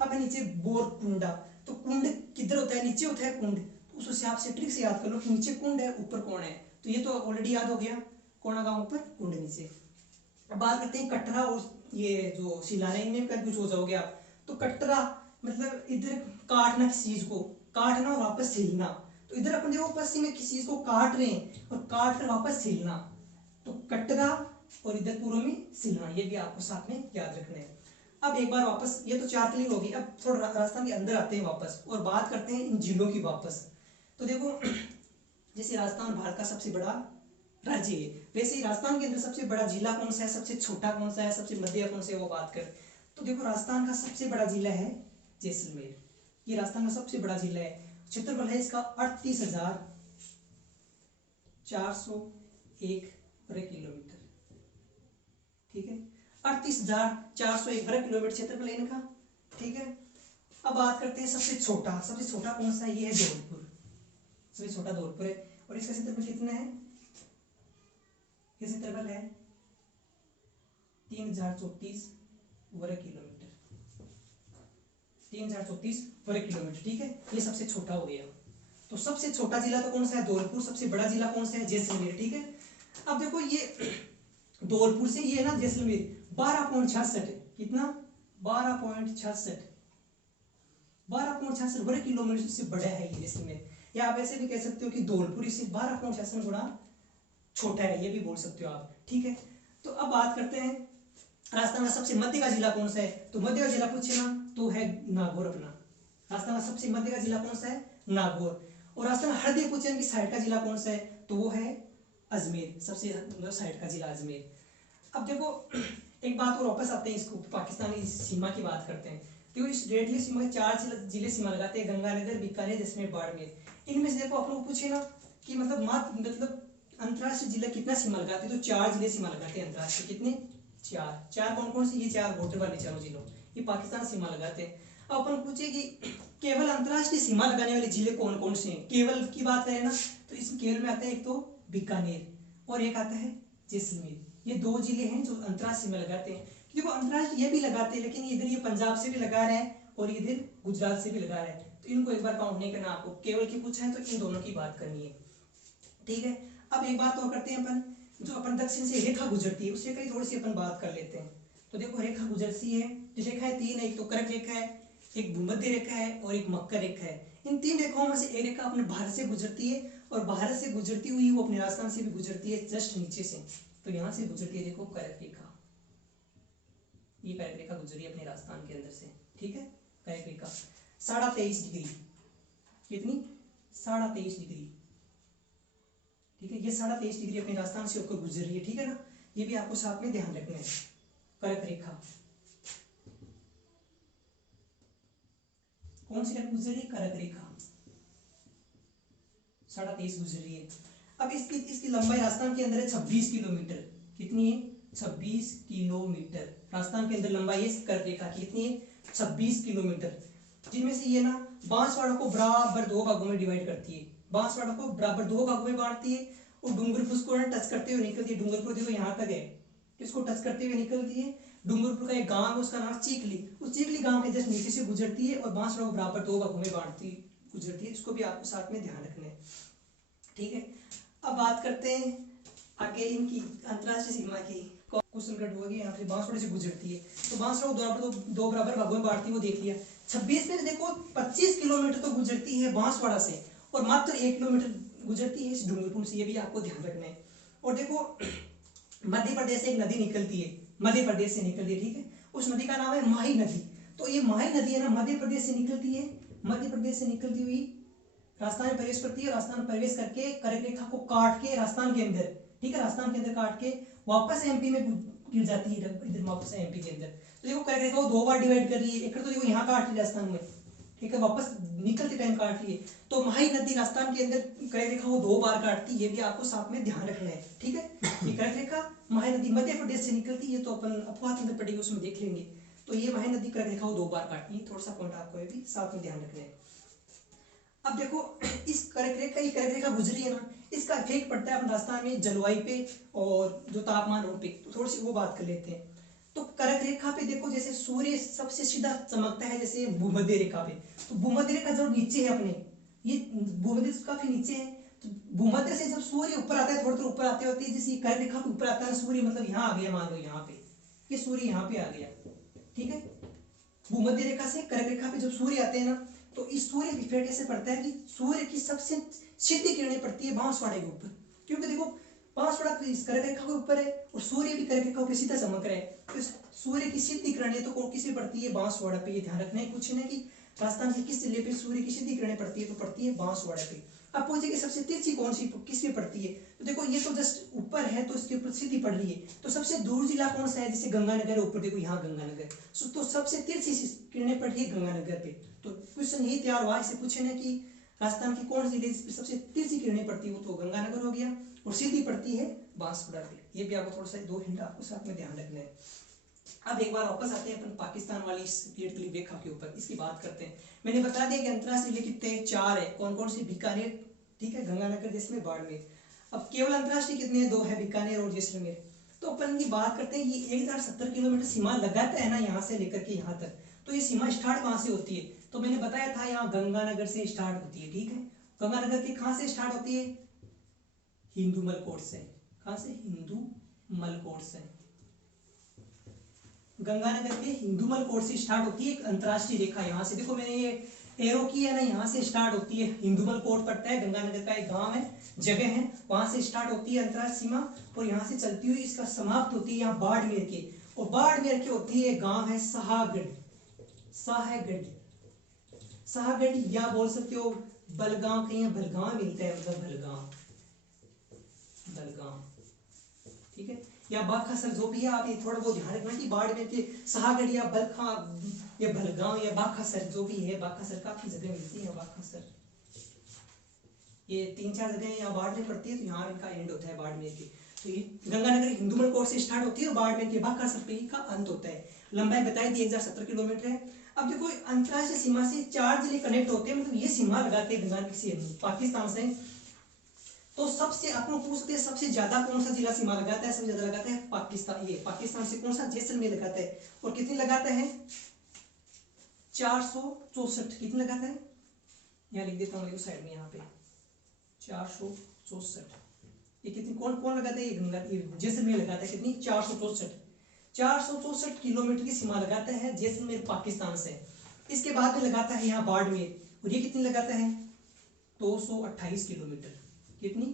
अब है नीचे बोरकुंडा, तो कुंड किधर होता है, नीचे होता है कुंड, तो उस हिसाब से ट्रिक से याद कर लो कि नीचे कुंड है ऊपर कौन है, तो ये तो ऑलरेडी याद हो गया, कोणा गांव ऊपर कुंड नीचे। अब बात करते हैं कटरा और ये जो शिलाने, इनमें कंफ्यूज हो जाओगे आप। तो कटरा मतलब इधर काटना किसी चीज को, काटना और वापस सिलना, तो इधर अपन देखो पश्चिम में किसी चीज को काट रहे हैं और काट कर वापस सिलना, तो कटरा, और इधर पूर्व में सिलना, ये भी आपको साथ में याद रखना है। अब एक बार वापस, ये तो चार क्लियर होगी, अब थोड़ा राजस्थान के अंदर आते हैं वापस और बात करते हैं इन जिलों की वापस। तो देखो जैसे राजस्थान भारत का सबसे बड़ा राज्य है, वैसे ही राजस्थान के अंदर सबसे बड़ा जिला कौन सा है, सबसे छोटा कौन सा है, सबसे मध्य कौन सा है, वो बात कर। तो देखो राजस्थान का सबसे बड़ा जिला है जैसलमेर, ये राजस्थान का सबसे बड़ा जिला है, क्षेत्रफल है इसका 38,401 वर्ग किलोमीटर। ठीक है, 38,401 वर्ग किलोमीटर क्षेत्रफल है इनका। ठीक है, अब बात करते हैं सबसे छोटा, सबसे छोटा कौन सा है, ये है धौलपुर, सबसे छोटा धौलपुर है, और इसका क्षेत्रफल कितना है, ये क्षेत्रफल है 3,034 वर्ग किलोमीटर, 3,034 वर्ग किलोमीटर। ठीक है, ये सबसे छोटा हो गया। तो सबसे छोटा जिला तो कौन सा है, धौलपुर, सबसे बड़ा जिला कौन सा है, जैसलमेर। ठीक है, अब देखो ये धौलपुर से ये ना जैसलमेर 12.66, कितना 12.66 वर्ग किलोमीटर से बड़ा है ये जैसलमेर, या आप ऐसे भी कह सकते हो कि धौलपुर इससे 12.66 गुना छोटा है, ये भी बोल सकते हो आप। ठीक है, तो अब बात करते हैं राजस्थान का सबसे मध्य का जिला कौन सा है, तो मध्य का जिला पूछे ना तो है नागौर अपना, राजस्थान का सबसे मध्य का जिला कौन सा है, नागौर। और राजस्थान हृदय पूछे कि साइड का जिला कौन सा है, तो वो है अजमेर, सबसे मतलब साइड का जिला अजमेर। अब देखो एक बात और वापस आते हैं, इसको पाकिस्तानी सीमा की बात करते हैं। देखो इस रेड सीमा के 4 जिले सीमा लगाते हैं, गंगानगर, बीकानेर, जैसलमेर, बाड़मेर। इनमें से देखो आप लोग पूछे ना कि मतलब अंतरराष्ट्रीय जिला कितना सीमा लगाते हैं, तो 4 जिले सीमा लगाते हैं अंतरराष्ट्रीय, कितने, 4 कौन कौन से, ये 4 बॉर्डर वाले चारों जिलों, ये पाकिस्तान सीमा लगाते हैं। अब अपन पूछे कि केवल अंतरराष्ट्रीय सीमा लगाने वाले जिले कौन कौन से हैं, केवल की बात करें ना तो इसमें केवल में आता है एक तो बीकानेर और एक आता है जैसलमेर, ये 2 जिले हैं जो अंतरराष्ट्रीय सीमा लगाते हैं। देखो अंतरराष्ट्रीय ये भी लगाते हैं, लेकिन इधर ये पंजाब से भी लगा रहे हैं और इधर गुजरात से भी लगा रहे हैं, तो इनको एक बार काउंट नहीं करना आपको, केवल की पूछा है तो इन दोनों की बात करनी है। ठीक है, अब एक बात और करते हैं अपन, जो अपन दक्षिण से रेखा गुजरती है उससे कई थोड़ी सी अपन बात कर लेते हैं। तो देखो रेखा गुजरती है, जो रेखा है 3 है, एक तो कर्क रेखा है, एक भूमध्य रेखा है और एक मकर रेखा है। इन 3 रेखाओं में से एक रेखा अपने भारत से गुजरती है और भारत से गुजरती हुई वो अपने राजस्थान से भी गुजरती है, जस्ट नीचे से, तो यहाँ से गुजरती है, देखो कर्क रेखा, ये कर्क रेखा गुजरी अपने राजस्थान के अंदर से। ठीक है, कर्क रेखा 23.5 डिग्री, कितनी, 23.5 डिग्री। ठीक है, ये 23.5 डिग्री अपने राजस्थान से होकर गुजर रही है। ठीक है ना, ये भी आपको साथ में ध्यान रखना है। कर्क रेखा कौन सी रेखा गुजर रही है, कर्क रेखा 23.5 गुजर रही है। अब इसकी लंबाई राजस्थान के अंदर है 26 किलोमीटर, कितनी है, 26 किलोमीटर राजस्थान के अंदर लंबाई है कर्क रेखा की, कितनी है, 26 किलोमीटर। जिनमें से ये ना बांसवाड़ा को बराबर 2 भागों में डिवाइड करती है, बांसवाड़ा को बराबर 2 भागों में बांटती है और डूंगरपुर को टच करते हुए निकलती है। डूंगरपुर देखो यहाँ तक है, इसको टच करते हुए निकलती है। डूंगरपुर का एक गांव है, उसका नाम चीखली, उस चीखली गांव के जस्ट नीचे से गुजरती है और बांसवाड़ा को बराबर 2 भागों में बांटती गुजरती है, इसको भी आपको साथ में ध्यान रखना है। ठीक है, अब बात करते हैं आगे इनकी अंतरराष्ट्रीय सीमा की। कुशलगढ़ होगी, यहाँ से बांसवाड़ा से गुजरती है, तो बांसवाड़ा को 2 बराबर भागों में बांटती है, वो देख लिया। 26 में देखो 25 किलोमीटर तो गुजरती है बांसवाड़ा से और मात्र 1 किलोमीटर गुजरती है इस डूंगरपुर से, ये भी आपको ध्यान रखना है। और देखो मध्य प्रदेश से एक नदी निकलती है, मध्य प्रदेश से निकलती है। ठीक है, उस नदी का नाम है माही नदी, तो ये माही नदी है ना मध्य प्रदेश से निकलती है, मध्य प्रदेश से निकलती हुई राजस्थान में प्रवेश करती है, राजस्थान में प्रवेश करके कर्क रेखा को काट के राजस्थान के अंदर, ठीक है, राजस्थान के अंदर काट के वापस एमपी में गिर जाती है इधर वापस एमपी के अंदर। तो देखो कर्क रेखा वो 2 बार डिवाइड कर रही है, एक तो देखो यहाँ काट रही है राजस्थान में, ठीक है, वापस निकलते टाइम काट रही है। तो महाई नदी राजस्थान के अंदर कर्क रेखा वो 2 बार काटती है, ये भी आपको साथ में ध्यान रखना है, ठीक है। ये कर्क रेखा महाई नदी मध्य प्रदेश से निकलती है, तो अपन अपवाद के अंदर पड़ेगी उसमें देख लेंगे। तो ये महाई नदी कर्क रेखा वो 2 बार काटती है, थोड़ा सा पॉइंट आपको ये भी साथ में ध्यान रखना है। अब देखो इस कर्क रेखा गुजरी है ना, इसका इफेक्ट पड़ता है अपन राजस्थान में जलवायु पे और जो तापमान पे, तो थोड़ी सी वो बात कर लेते हैं। तो कर्क रेखा पे देखो जैसे सूर्य सबसे सीधा चमकता है जैसे भूमध्य रेखा पे, तो भूमध्य रेखा जो नीचे है अपने, ये भूमध्य काफी नीचे है, तो भूमध्य से जब सूर्य ऊपर आता है, थोड़ा ऊपर आते होते हैं, जैसे कर्क रेखा पे ऊपर आता है सूर्य, मतलब यहाँ आ गया, मान लो यहाँ पे ये सूर्य यहाँ पे आ गया, ठीक है। भूमध्य रेखा से कर्क रेखा पे जब सूर्य आते हैं ना, तो इस सूर्य इफेक्ट ऐसे पड़ता है कि सूर्य की सबसे सीधी किरणें पड़ती है बांसवाड़े के ऊपर, क्योंकि देखो बांसवाड़ा इस कर्क रेखा के ऊपर है और सूर्य भी कर्क रेखा के सीधा चमक रहा है, तो सूर्य की सीधी किरणें तो किस पे पड़ती है, बांसवाड़ा पे। ये ध्यान रखना है, कुछ ना कि राजस्थान के किस जिले पे सूर्य की सीधी किरणें पड़ती है, तो पड़ती है बांसवाड़ा पे। अब पूछे कि सबसे तिरछी कौन सी किस पे पड़ती है, तो देखो ये तो जस्ट ऊपर है, तो इसके ऊपर सीधी पड़ रही है, तो सबसे दूर जिला कौन सा है, जैसे गंगानगर ऊपर, देखो यहाँ गंगानगर, तो सबसे तिरछी किरणें पड़ रही है गंगानगर पे। तो क्वेश्चन यही तैयार हुआ, इसे पूछे ना कि राजस्थान की कौन सी जिले सबसे तिरछी किरणें पड़ती है, वो तो गंगानगर हो गया, और सीधी पड़ती है बांसवाड़ा पे। ये भी आपको थोड़ा सा 2 हिंट आपको साथ में ध्यान रखना है। अब एक बार वापस आते हैं अपन पाकिस्तान वाली इस पीरियड की रेखा के ऊपर, इसकी बात करते हैं। मैंने बता दिया कि अंतरराष्ट्रीय जिले कितने 4 है, कौन कौन से, बीकानेर, ठीक है, गंगानगर, जैसलमेर, बाड़मेर। अब केवल अंतरराष्ट्रीय कितने हैं, 2 है, बीकानेर और जैसलमेर। तो अपन की बात करते हैं, ये 1070 किलोमीटर सीमा लगाता है ना यहाँ से लेकर के यहाँ तक, तो ये सीमा स्टार्ट कहाँ से होती है, तो मैंने बताया था यहाँ गंगानगर से स्टार्ट होती है, ठीक है। गंगानगर की कहाँ से स्टार्ट होती है, हिंदूमल कोट से। कहाँ से, हिंदूमल कोट से। गंगानगर के हिंदूमल कोट से स्टार्ट होती है एक अंतरराष्ट्रीय रेखा, यहाँ से देखो मैंने ये एरो की है ना, यहाँ से स्टार्ट होती है, हिंदूमल कोट पड़ता है, गंगानगर का एक गांव है, जगह है, वहां से स्टार्ट होती है अंतरराष्ट्रीय सीमा, और यहाँ से चलती हुई इसका समाप्त होती है यहाँ बाड़मेर के, और बाड़मेर की होती है गांव है साहागढ़, साहागढ़, या बोल सकते हो बलगांव, कहीं बलगांव मिलता है, मतलब बलगांव, ठीक है, या बाखासर, जो भी है आप ये थोड़ा बहुत ध्यान रखना कि बाड़मेर के साहागढ़ या बलखा या बलगांव या बाखासर, जो भी है, बाखासर काफी जगह मिलती है, बाखासर, ये 3-4 जगह यहाँ बाड़मेर पड़ती है, तो यहाँ इनका एंड होता है बाड़मेर के। तो ये गंगानगर हिंदूमल कोट से स्टार्ट होती है और बाड़मेर के बाखासर पे का अंत होता है। लंबाई बताई दी 1070 किलोमीटर है। अब देखो अंतरराष्ट्रीय सीमा से 4 जिले कनेक्ट होते हैं, मतलब ये सीमा लगाते हैं गंगानगर से पाकिस्तान से, तो सबसे आपको पूछते हैं सबसे ज्यादा कौन सा जिला सीमा लगाता है, सबसे ज्यादा लगाता है पाकिस्तान, ये पाकिस्तान से कौन सा, जैसलमेर लगाता है, और कितनी लगाता है, 464, कितनी लगाता है, यहाँ लिख देता हूँ साइड में, यहाँ पे 464, ये कितनी कौन कौन लगाता है, ये गंगा, ये जैसलमेर लगाता है, कितनी, 464 किलोमीटर की सीमा लगाता है जैसलमेर पाकिस्तान से। इसके बाद में लगाता है यहाँ बाड़मेर, और ये कितनी लगाता है, 228 किलोमीटर, कितनी,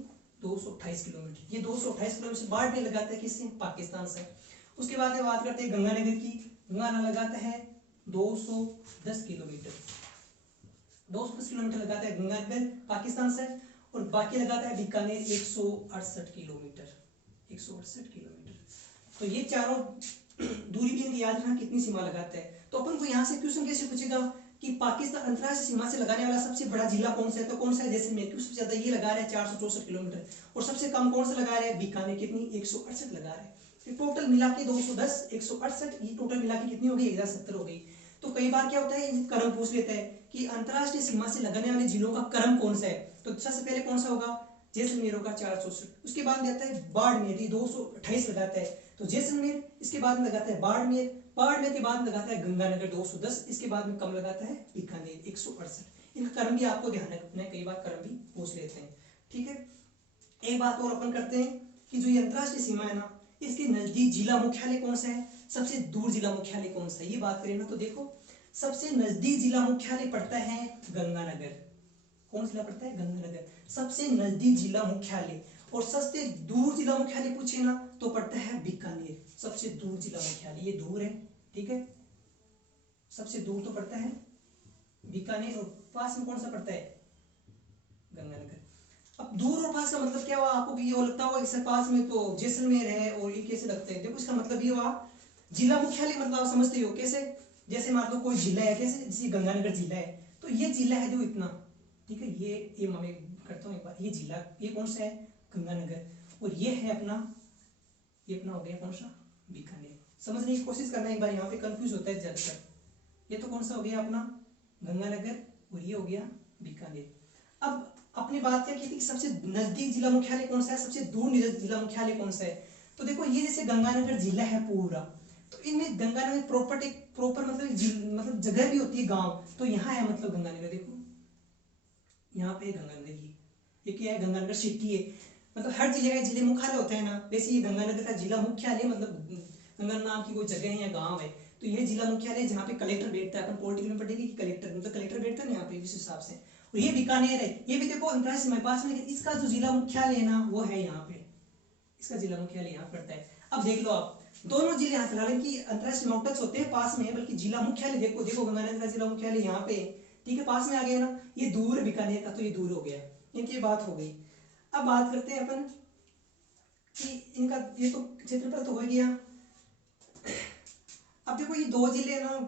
228 किलोमीटर, ये 228 किलोमीटर से बाड़मेर लगाता है, किससे, पाकिस्तान से। उसके बाद में बात करते हैं गंगानगर की, गंगानगर लगाता है 210 किलोमीटर, 210 किलोमीटर लगाता है गंगानगर पाकिस्तान से, और बाकी लगाता है बीकानेर 168 किलोमीटर, 168 किलोमीटर। तो ये चारों दूरी भी इनकी याद रखना कितनी सीमा लगाता है। तो अपन को यहाँ से क्वेश्चन कैसे पूछेगा कि पाकिस्तान अंतरराष्ट्रीय सीमा से लगाने वाला सबसे बड़ा जिला कौन सा है, तो कौन सा है, जैसलमेर, क्यों सबसे ज्यादा ये लगा रहा है 464 किलोमीटर, और सबसे कम कौन सा लगा रहा है, बीकानेर, कितनी, 168 लगा रहा है। टोटल मिला के 210, 168, ये टोटल मिला के कितनी हो गई, 1070 हो गई। तो कई बार क्या होता है, क्रम पूछ लेता है कि अंतरराष्ट्रीय सीमा से लगाने वाले जिलों का क्रम कौन सा है, तो सबसे पहले कौन सा होगा, जैसलमेर होगा 464, उसके बाद आता है बाड़मेर, 228 लगाता है, तो जैसलमेर, इसके बाद में लगाता है बाड़मेर, बाड़मेर के बाद लगाता है गंगानगर 210, इसके बाद में कम लगाता है बीकानेर 168। इनका क्रम भी आपको ध्यान रखना है, कई बार क्रम भी पूछ लेते हैं, ठीक है। एक बात और अपन करते हैं कि जो ये अंतरराष्ट्रीय सीमा है ना, इसके नजदीक जिला मुख्यालय कौन सा है, सबसे दूर जिला मुख्यालय कौन सा है, ये बात करें ना, तो देखो सबसे नजदीक जिला मुख्यालय पड़ता है गंगानगर, कौन जिला पड़ता है, गंगानगर, सबसे नजदीक जिला मुख्यालय। और सबसे दूर जिला मुख्यालय पूछे ना, तो पड़ता है बीकानेर, सबसे दूर जिला मुख्यालय, ये दूर है, ठीक है, सबसे दूर तो पड़ता है बीकानेर, और पास में कौन सा पड़ता है, गंगानगर। अब दूर और पास का मतलब क्या हुआ आपको, ये हो लगता होगा इससे पास में तो जैसलमेर है और ये कैसे लगते हैं, देखो इसका मतलब ये हुआ जिला मुख्यालय, मतलब आप समझते हो कैसे, जैसे मान लो कोई जिला है, कैसे जैसे गंगानगर जिला है, तो ये जिला है जो इतना, ठीक है, ये मैं करता हूँ एक बार, ये जिला ये कौन सा है, गंगानगर, और ये है अपना, ये अपना हो गया कौन सा, बीकानेर। समझने की कोशिश करना एक बार, यहाँ पे कंफ्यूज होता है ज्यादातर। ये तो कौन सा हो गया अपना गंगानगर, और ये हो गया बीकानेर। अब अपनी बात क्या की थी कि सबसे नजदीक जिला मुख्यालय कौन सा है, सबसे दूर जिला मुख्यालय कौन सा है, तो देखो ये जैसे गंगानगर जिला है पूरा, तो इनमें गंगानगर प्रॉपर मतलब जगह भी होती है गांव, तो यहाँ है मतलब गंगानगर, देखो यहाँ पे गंगानगर, ये क्या है, गंगानगर सिटी है, मतलब हर जिले का जिले मुख्यालय होता है ना, वैसे ये गंगानगर का जिला मुख्यालय, मतलब गंगा नाम की कोई जगह है या गांव है, तो यह जिला मुख्यालय है जहाँ पे कलेक्टर बैठता है, अपन पॉलिटिकल में पढ़ेंगे कि कलेक्टर मतलब कलेक्टर बैठता है ना यहाँ पे इस हिसाब से। और ये बीकानेर है, ये भी देखो अंतरराष्ट्रीय सीमा पास में, इसका जो जिला मुख्यालय है ना वो है यहाँ पे, इसका जिला मुख्यालय यहाँ पड़ता है। अब देख लो आप दोनों जिले यहाँ हालांकि अंतरराष्ट्रीय सीमा टच होते हैं पास में है, बल्कि जिला मुख्यालय देखो देखो गंगानगर का जिला मुख्यालय यहाँ पे, ठीक है, पास में आ गया ना, ये दूर है बीकानेर का, तो ये दूर हो गया, इनकी बात हो गई। अब बात करते हैं अपन कि इनका ये तो क्षेत्रफल तो हो गया। अब देखो ये दो जिले ना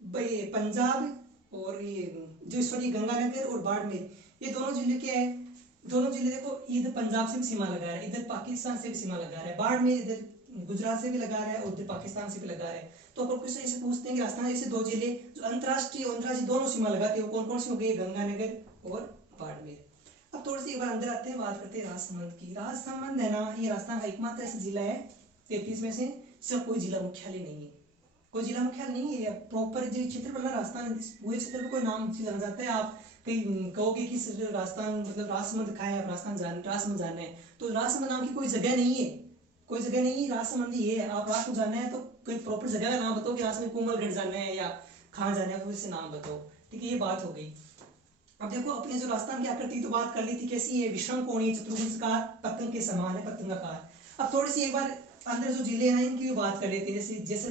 भाई, पंजाब और ये जो सॉरी गंगानगर और बाड़मेर, ये दोनों जिले क्या है, दोनों जिले देखो इधर पंजाब से भी सीमा लगा रहा है, इधर पाकिस्तान से भी सीमा लगा रहा है, बाड़मेर इधर गुजरात से भी लगा रहा है और इधर पाकिस्तान से भी लगा रहा है। तो अपन क्वेश्चन ऐसे पूछते हैं कि राजस्थान ऐसे दो जिले जो अंतरराष्ट्रीय दोनों सीमा लगाते हैं, वो कौन कौन सी हो गई, गंगानगर और बाड़मेर। अब थोड़ी सी एक बार अंदर आते हैं, बात करते हैं राजसमंद की। राजसमंद है ना, ये राजस्थान का एकमात्र ऐसा जिला है 33 में से जिसका कोई जिला मुख्यालय नहीं है, कोई जिला मुख्यालय नहीं है, प्रॉपर जो क्षेत्रफल ना राजस्थान पूरे क्षेत्र में कोई नाम जाना जाता है, आप कहीं कहोगे कि राजस्थान मतलब राजसमंद कहाँ है, आप राजसमंद जाना है, तो राजसमंद नाम की कोई जगह नहीं है, कोई जगह नहीं है, राजसमंद ही है। आप राजसमंद जाना है तो कोई प्रॉपर जगह का नाम बताओ कि राजसमंद कोमलगढ़ जाना है या कहाँ जाना है, कोई से नाम बताओ, ठीक है, ये बात हो गई। अब देखो अपने जो राजस्थान की आकृति तो बात कर ली थी, कैसी है, विषम कोणीय चतुर्भुजाकार पतंग के समान है, पतंगाकार। अब थोड़ी सी एक बार अंदर जो जिले हैं इनकी भी बात कर लेते हैं, जैसे जैसे